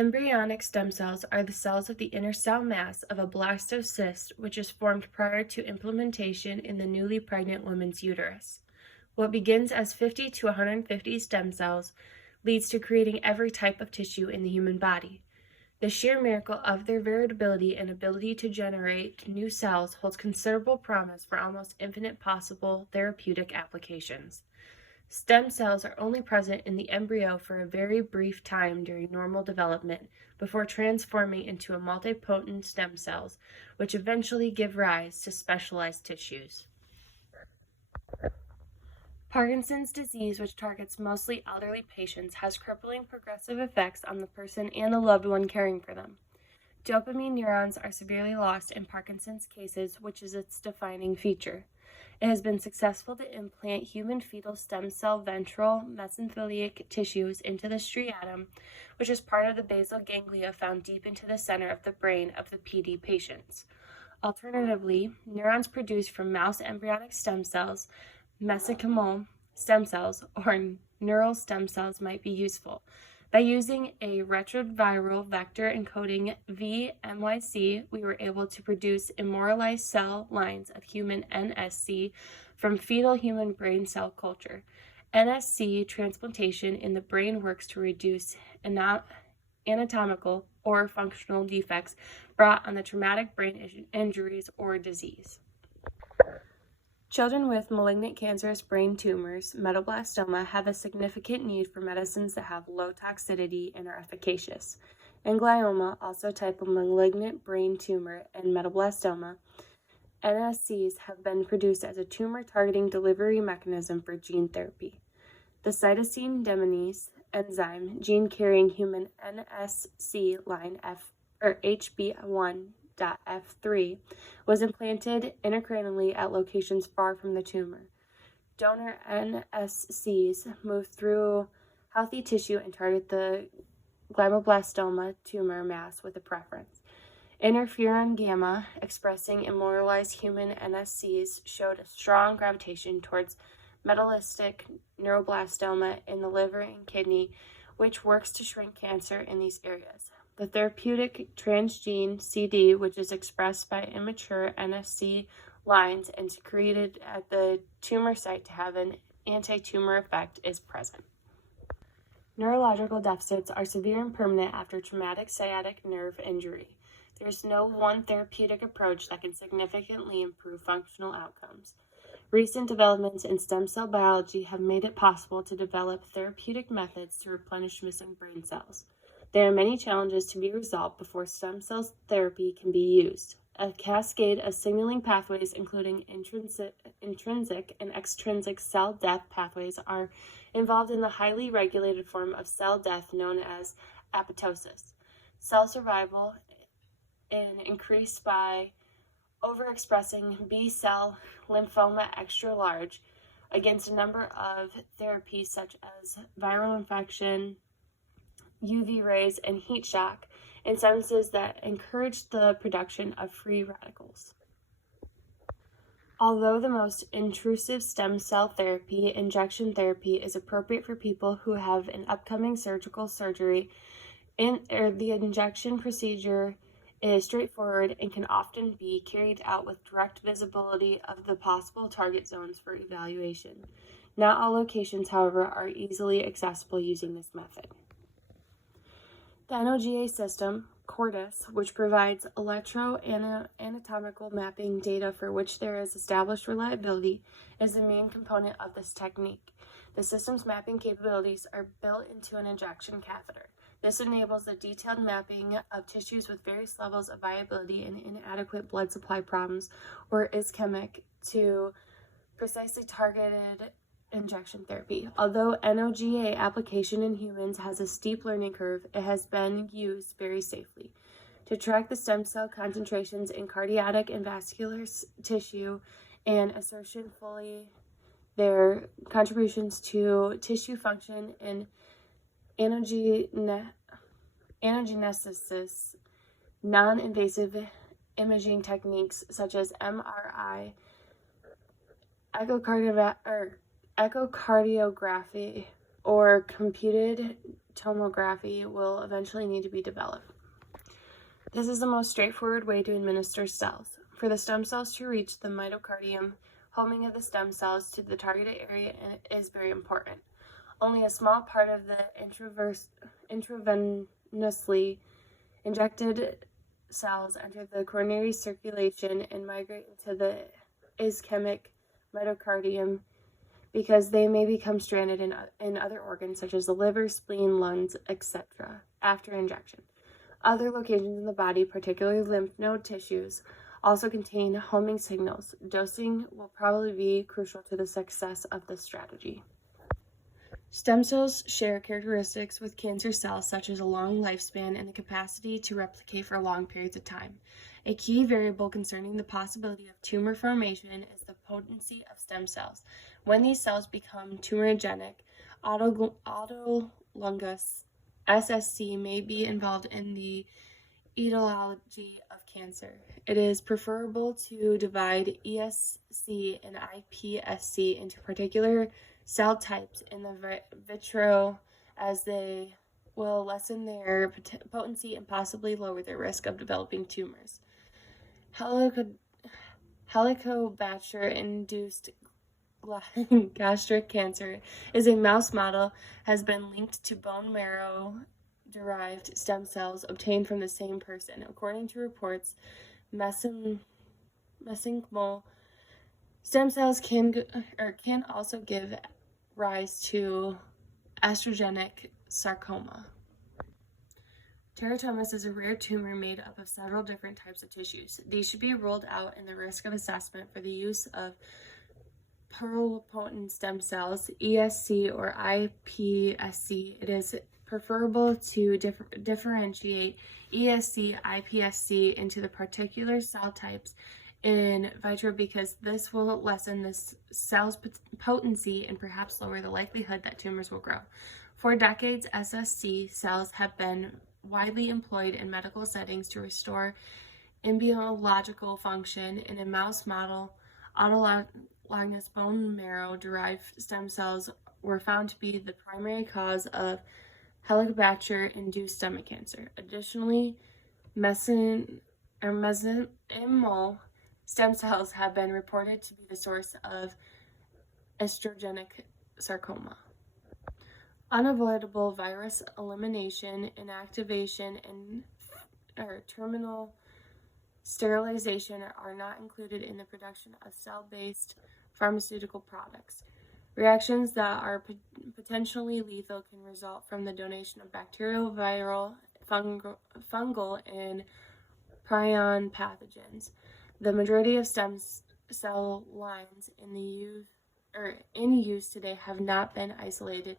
Embryonic stem cells are the cells of the inner cell mass of a blastocyst which is formed prior to implantation in the newly pregnant woman's uterus. What begins as 50 to 150 stem cells leads to creating every type of tissue in the human body. The sheer miracle of their variability and ability to generate new cells holds considerable promise for almost infinite possible therapeutic applications. Stem cells are only present in the embryo for a very brief time during normal development before transforming into a multipotent stem cells, which eventually give rise to specialized tissues. Parkinson's disease, which targets mostly elderly patients, has crippling progressive effects on the person and the loved one caring for them. Dopamine neurons are severely lost in Parkinson's cases, which is its defining feature. It has been successful to implant human fetal stem cell ventral mesenteric tissues into the striatum, which is part of the basal ganglia found deep into the center of the brain of the PD patients. Alternatively, neurons produced from mouse embryonic stem cells, mesenchymal stem cells, or neural stem cells might be useful. By using a retroviral vector encoding VMYC, we were able to produce immortalized cell lines of human NSC from fetal human brain cell culture. NSC transplantation in the brain works to reduce anatomical or functional defects brought on the traumatic brain injuries or disease. Children with malignant cancerous brain tumors, metablastoma, have a significant need for medicines that have low toxicity and are efficacious. In glioma, also a type of malignant brain tumor, and metablastoma, NSCs have been produced as a tumor-targeting delivery mechanism for gene therapy. The cytosine deaminase enzyme, gene-carrying human NSC line HB1.F3, was implanted intracranially at locations far from the tumor. Donor NSCs move through healthy tissue and target the glioblastoma tumor mass with a preference. Interferon gamma, expressing immortalized human NSCs, showed a strong gravitation towards metallistic neuroblastoma in the liver and kidney, which works to shrink cancer in these areas. The therapeutic transgene CD, which is expressed by immature NSC lines and secreted at the tumor site to have an anti-tumor effect, is present. Neurological deficits are severe and permanent after traumatic sciatic nerve injury. There is no one therapeutic approach that can significantly improve functional outcomes. Recent developments in stem cell biology have made it possible to develop therapeutic methods to replenish missing brain cells. There are many challenges to be resolved before stem cell therapy can be used. A cascade of signaling pathways, including intrinsic and extrinsic cell death pathways, are involved in the highly regulated form of cell death known as apoptosis. Cell survival is increased by overexpressing B-cell lymphoma extra large against a number of therapies such as viral infection, UV rays, and heat shock in substances that encourage the production of free radicals. Although the most intrusive stem cell therapy, injection therapy, is appropriate for people who have an upcoming surgical surgery, the injection procedure is straightforward and can often be carried out with direct visibility of the possible target zones for evaluation. Not all locations, however, are easily accessible using this method. The NOGA system, CORDIS, which provides electro-anatomical mapping data for which there is established reliability, is the main component of this technique. The system's mapping capabilities are built into an injection catheter. This enables the detailed mapping of tissues with various levels of viability and inadequate blood supply problems or ischemic to precisely targeted injection therapy. Although NOGA application in humans has a steep learning curve, it has been used very safely. To track the stem cell concentrations in cardiac and vascular tissue and ascertain fully their contributions to tissue function and angiogenesis, non-invasive imaging techniques such as MRI, echocardiography, or computed tomography will eventually need to be developed. This is the most straightforward way to administer cells. For the stem cells to reach the myocardium, homing of the stem cells to the targeted area is very important. Only a small part of the intravenously injected cells enter the coronary circulation and migrate into the ischemic myocardium because they may become stranded in other organs such as the liver, spleen, lungs, etc. after injection. Other locations in the body, particularly lymph node tissues, also contain homing signals. Dosing will probably be crucial to the success of this strategy. Stem cells share characteristics with cancer cells such as a long lifespan and the capacity to replicate for long periods of time. A key variable concerning the possibility of tumor formation is the potency of stem cells. When these cells become tumorigenic, autologous SSC may be involved in the etiology of cancer. It is preferable to divide ESC and iPSC into particular cell types in the vitro, as they will lessen their potency and possibly lower their risk of developing tumors. Helicobacter-induced gastric cancer is a mouse model has been linked to bone marrow derived stem cells obtained from the same person. According to reports, mesenchymal stem cells can also give rise to astrogenic sarcoma. Teratomas is a rare tumor made up of several different types of tissues. These should be ruled out in the risk of assessment for the use of pluripotent stem cells, ESC or iPSC. It is preferable to differentiate ESC, iPSC into the particular cell types in vitro because this will lessen the cell's potency and perhaps lower the likelihood that tumors will grow. For decades, SSC cells have been widely employed in medical settings to restore embryological function. In a mouse model, autologous bone marrow derived stem cells were found to be the primary cause of Helicobacter-induced stomach cancer. Additionally, mesenchymal stem cells have been reported to be the source of astrogenic sarcoma. Unavoidable virus elimination, inactivation, and terminal sterilization are not included in the production of cell-based pharmaceutical products. Reactions that are potentially lethal can result from the donation of bacterial, viral, fungal, and prion pathogens. The majority of stem cell lines in use today have not been isolated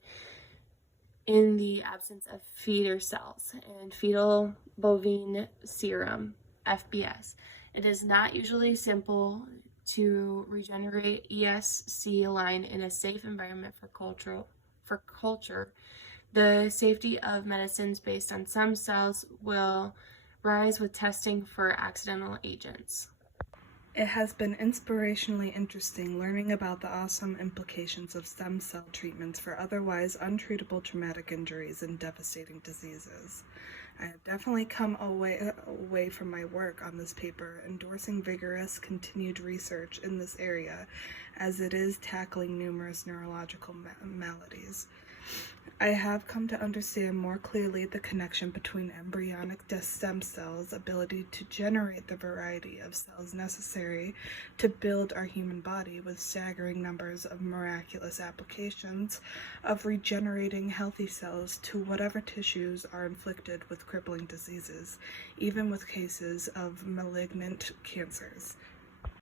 in the absence of feeder cells and fetal bovine serum, FBS. It is not usually simple to regenerate ESC line in a safe environment for culture. The safety of medicines based on stem cells will rise with testing for accidental agents. It has been inspirationally interesting learning about the awesome implications of stem cell treatments for otherwise untreatable traumatic injuries and devastating diseases. I have definitely come away from my work on this paper endorsing vigorous continued research in this area, as it is tackling numerous neurological maladies. I have come to understand more clearly the connection between embryonic stem cells' ability to generate the variety of cells necessary to build our human body, with staggering numbers of miraculous applications of regenerating healthy cells to whatever tissues are inflicted with crippling diseases, even with cases of malignant cancers.